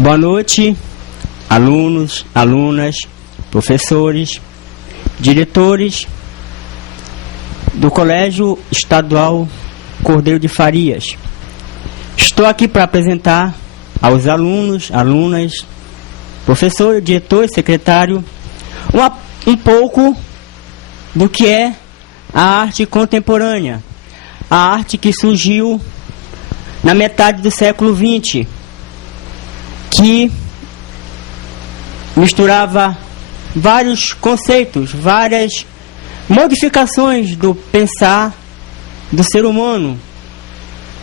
Boa noite, alunos, alunas, professores, diretores do Colégio Estadual Cordeiro de Farias. Estou aqui para apresentar aos alunos, alunas, professor, diretor e secretário um pouco do que é a arte contemporânea, a arte que surgiu na metade do século XX, que misturava vários conceitos, várias modificações do pensar do ser humano,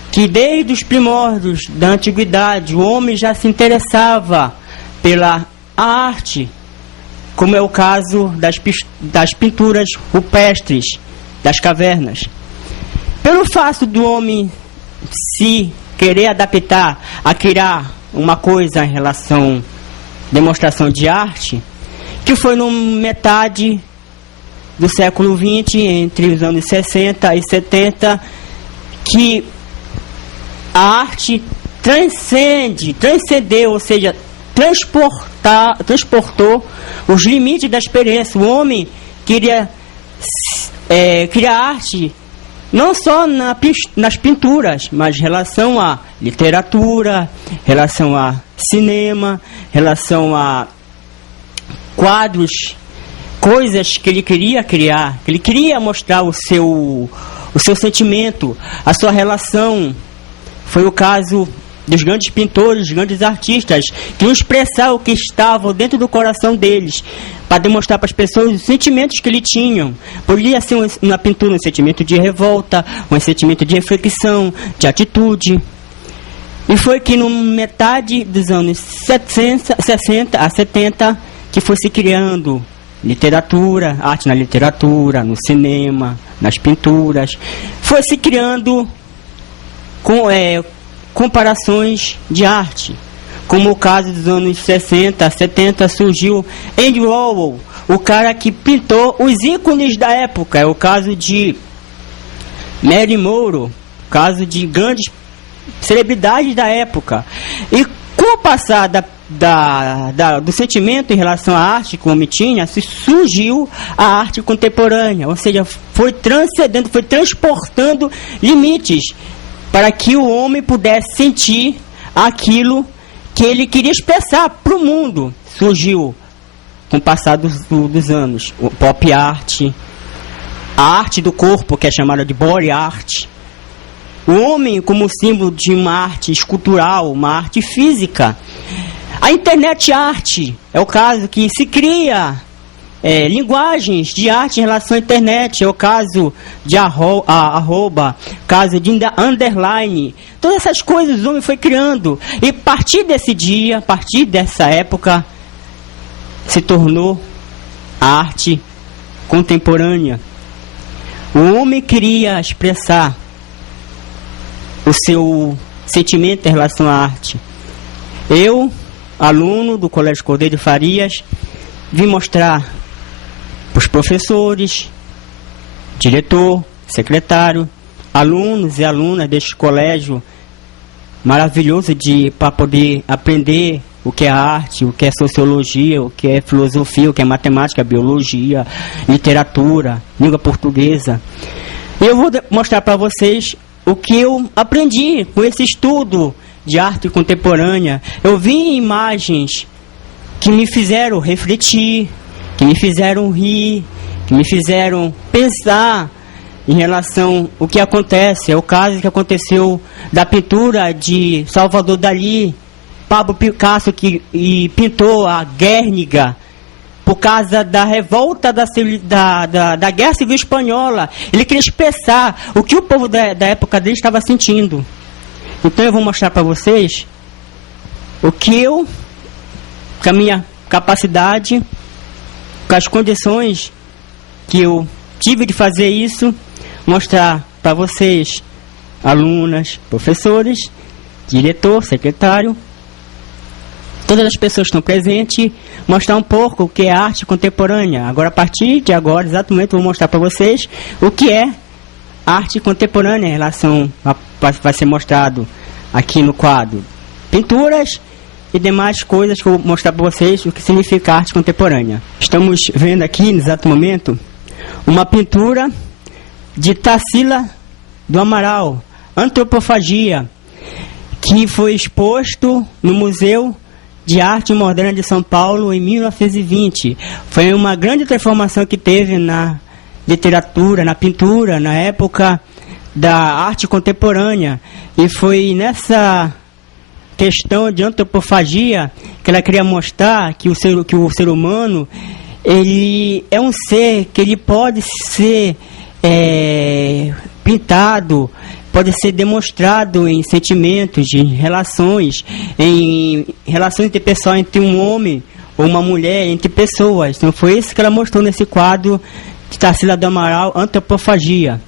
que desde os primórdios da antiguidade o homem já se interessava pela arte, como é o caso das pinturas rupestres das cavernas. Pelo fato do homem se querer adaptar a criar uma coisa em relação à demonstração de arte, que foi na metade do século XX, entre os anos 60 e 70, que a arte transcendeu, ou seja, transportou os limites da experiência. O homem queria criar arte não só nas pinturas, mas em relação à literatura, em relação a cinema, em relação a quadros, coisas que ele queria criar, que ele queria mostrar o seu sentimento, a sua relação. Foi o caso dos grandes pintores, grandes artistas, que iam expressar o que estava dentro do coração deles, para demonstrar para as pessoas os sentimentos que eles tinham. Poderia ser uma pintura um sentimento de revolta, um sentimento de reflexão, de atitude. E foi que na metade dos anos 60 a 70 que foi se criando literatura, arte na literatura, no cinema, nas pinturas. Foi se criando comparações de arte, como o caso dos anos 60, 70, surgiu Andy Warhol, o cara que pintou os ícones da época. É o caso de Marilyn Monroe, o caso de grandes celebridades da época. E com o passar do sentimento em relação à arte que o homem tinha, surgiu a arte contemporânea, ou seja, foi transcendendo, foi transportando limites, para que o homem pudesse sentir aquilo que ele queria expressar para o mundo. Surgiu, com o passar dos anos, o pop art, a arte do corpo, que é chamada de body art. O homem como símbolo de uma arte escultural, uma arte física. A internet arte é o caso que se cria linguagens de arte em relação à internet. É o caso de arroba, caso de underline. Todas essas coisas o homem foi criando. E a partir desse dia, a partir dessa época, se tornou a arte contemporânea. O homem queria expressar o seu sentimento em relação à arte. Eu, aluno do Colégio Cordeiro de Farias, vim mostrar para os professores, diretor, secretário, alunos e alunas deste colégio maravilhoso para poder aprender o que é arte, o que é sociologia, o que é filosofia, o que é matemática, biologia, literatura, língua portuguesa. Eu vou mostrar para vocês o que eu aprendi com esse estudo de arte contemporânea. Eu vi imagens que me fizeram refletir, que me fizeram rir, que me fizeram pensar em relação ao que acontece. É o caso que aconteceu da pintura de Salvador Dalí, Pablo Picasso, que pintou a Guernica por causa da revolta da Guerra Civil Espanhola. Ele queria expressar o que o povo da época dele estava sentindo. Então eu vou mostrar para vocês o que eu, com a minha capacidade, com as condições que eu tive de fazer isso, mostrar para vocês, alunas, professores, diretor, secretário, todas as pessoas que estão presentes, mostrar um pouco o que é arte contemporânea. Agora, a partir de agora, exatamente, vou mostrar para vocês o que é arte contemporânea em relação vai ser mostrado aqui no quadro pinturas e demais coisas que eu vou mostrar para vocês o que significa arte contemporânea. Estamos vendo aqui, no exato momento, uma pintura de Tarsila do Amaral, Antropofagia, que foi exposto no Museu de Arte Moderna de São Paulo em 1920. Foi uma grande transformação que teve na literatura, na pintura, na época da arte contemporânea. E foi nessa questão de antropofagia que ela queria mostrar que o ser humano, ele é um ser que ele pode ser pintado, pode ser demonstrado em sentimentos, em relações interpessoais entre um homem ou uma mulher, entre pessoas. Então foi isso que ela mostrou nesse quadro de Tarsila do Amaral, Antropofagia.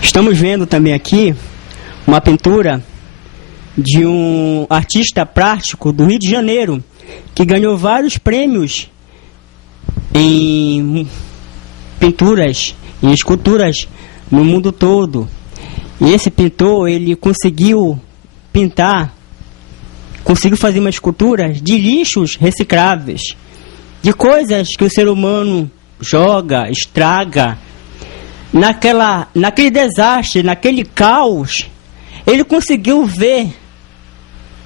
Estamos vendo também aqui uma pintura de um artista plástico do Rio de Janeiro, que ganhou vários prêmios em pinturas, em esculturas no mundo todo. E esse pintor, ele conseguiu fazer uma escultura de lixos recicláveis, de coisas que o ser humano joga, estraga. Naquele desastre, naquele caos, ele conseguiu ver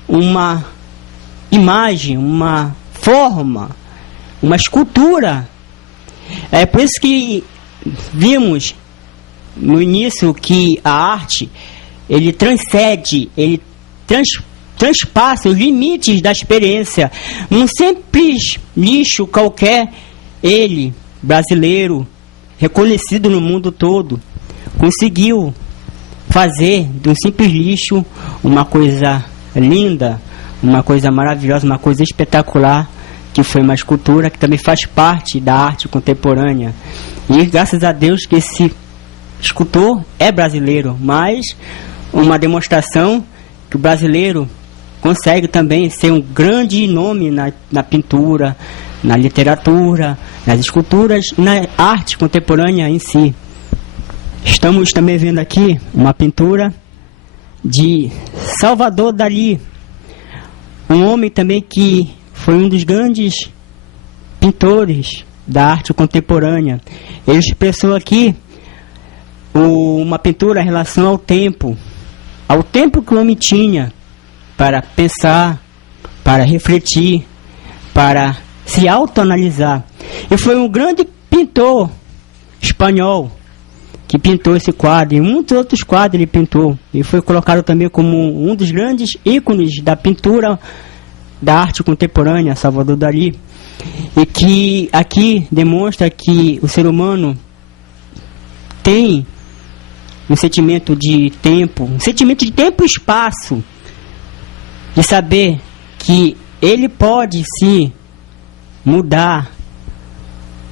uma imagem, uma forma, uma escultura. É por isso que vimos no início que a arte, ele transcende, ele transpassa os limites da experiência. Um simples lixo qualquer, ele, brasileiro, reconhecido no mundo todo, conseguiu fazer de um simples lixo uma coisa linda, uma coisa maravilhosa, uma coisa espetacular, que foi uma escultura que também faz parte da arte contemporânea. E graças a Deus que esse escultor é brasileiro, mas uma demonstração que o brasileiro consegue também ser um grande nome na pintura, na literatura, nas esculturas, na arte contemporânea em si. Estamos também vendo aqui uma pintura de Salvador Dalí, um homem também que foi um dos grandes pintores da arte contemporânea. Ele expressou aqui uma pintura em relação ao tempo que o homem tinha para pensar, para refletir, para se autoanalisar. E foi um grande pintor espanhol que pintou esse quadro, e muitos outros quadros ele pintou, e foi colocado também como um dos grandes ícones da pintura da arte contemporânea, Salvador Dalí, e que aqui demonstra que o ser humano tem um sentimento de tempo e espaço, de saber que ele pode sim mudar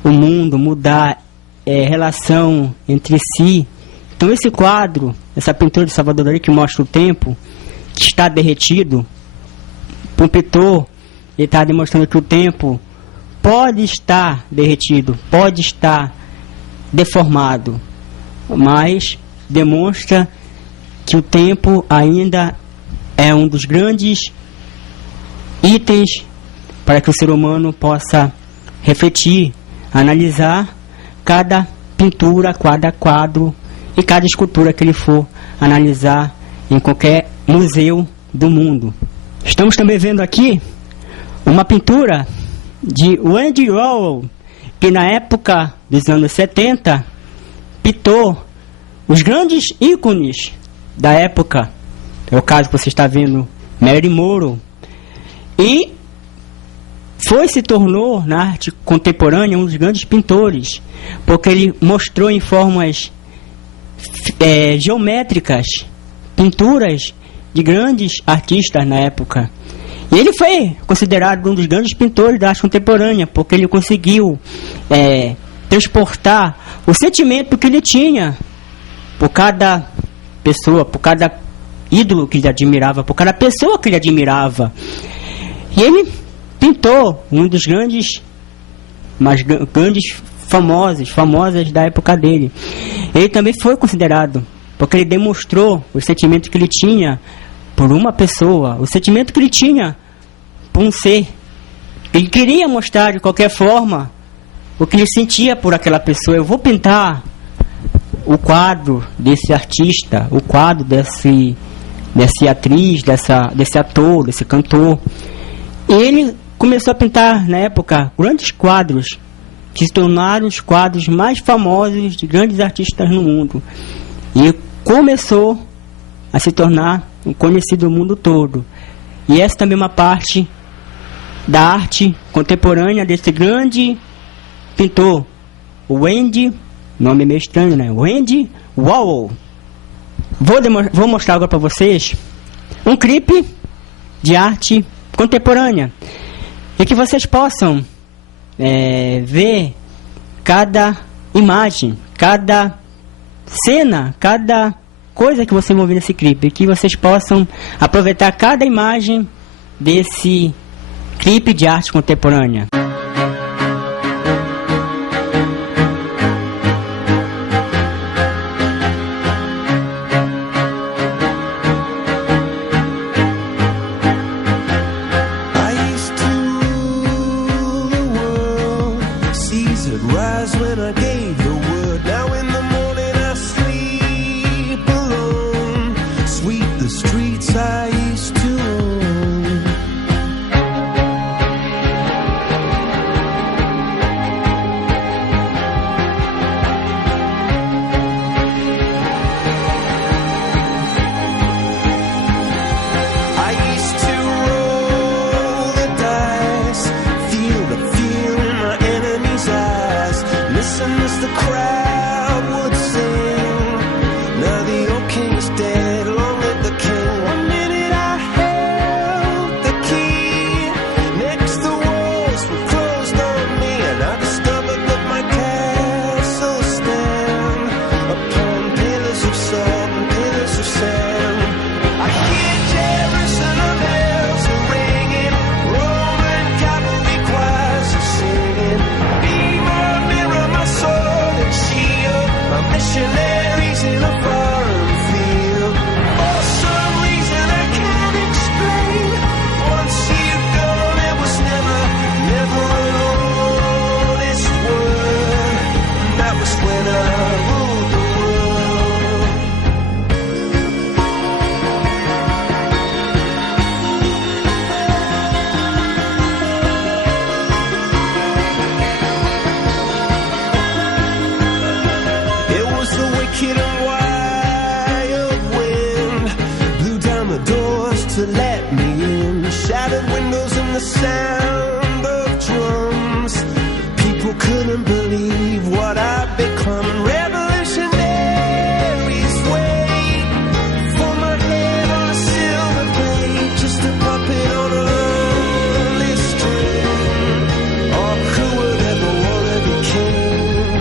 o mundo, mudar relação entre si. Então esse quadro, essa pintura de Salvador Dalí que mostra o tempo que está derretido, o pintor, ele está demonstrando que o tempo pode estar derretido, pode estar deformado, mas demonstra que o tempo ainda é um dos grandes itens para que o ser humano possa refletir, analisar cada pintura, cada quadro e cada escultura que ele for analisar em qualquer museu do mundo. Estamos também vendo aqui uma pintura de Andy Warhol, que na época dos anos 70 pintou os grandes ícones da época. É o caso que você está vendo, Marilyn Monroe, e se tornou na arte contemporânea um dos grandes pintores, porque ele mostrou em formas geométricas pinturas de grandes artistas na época. E ele foi considerado um dos grandes pintores da arte contemporânea, porque ele conseguiu transportar o sentimento que ele tinha por cada pessoa, por cada ídolo que ele admirava, por cada pessoa que ele admirava. E ele pintou um dos grandes famosas da época dele. Ele também foi considerado, porque ele demonstrou o sentimento que ele tinha por uma pessoa, o sentimento que ele tinha por um ser. Ele queria mostrar de qualquer forma o que ele sentia por aquela pessoa. Eu vou pintar o quadro desse artista, o quadro dessa atriz, desse ator, desse cantor. Ele começou a pintar, na época, grandes quadros que se tornaram os quadros mais famosos de grandes artistas no mundo. E começou a se tornar conhecido no mundo todo. E essa também é uma parte da arte contemporânea desse grande pintor, o Andy, nome meio estranho, né? O Andy Warhol. Vou mostrar agora para vocês um clipe de arte contemporânea e que vocês possam ver cada imagem, cada cena, cada coisa que vocês vão ver nesse clipe, que vocês possam aproveitar cada imagem desse clipe de arte contemporânea. To let me in, shattered windows and the sound of drums. People couldn't believe what I've become. Revolutionaries wait for my head on a silver plate, just a puppet on a lonely string. Oh, who would ever wanna be king?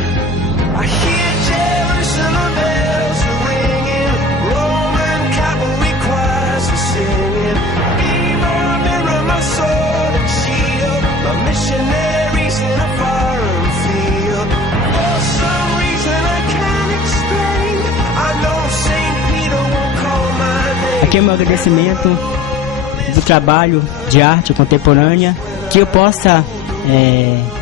I hear Jerusalem bells ringing, Roman cavalry choirs are singing. Be my mirror, my sword and shield, my missionaries in a foreign field. For some reason I can't explain, I know Saint Peter won't call my name. Aqui é o meu agradecimento do trabalho de arte contemporânea, que eu possa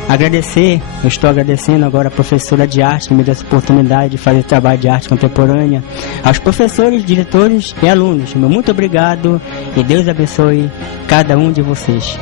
agradecer. Eu estou agradecendo agora a professora de arte que me deu essa oportunidade de fazer trabalho de arte contemporânea, aos professores, diretores e alunos. Meu muito obrigado e Deus abençoe cada um de vocês.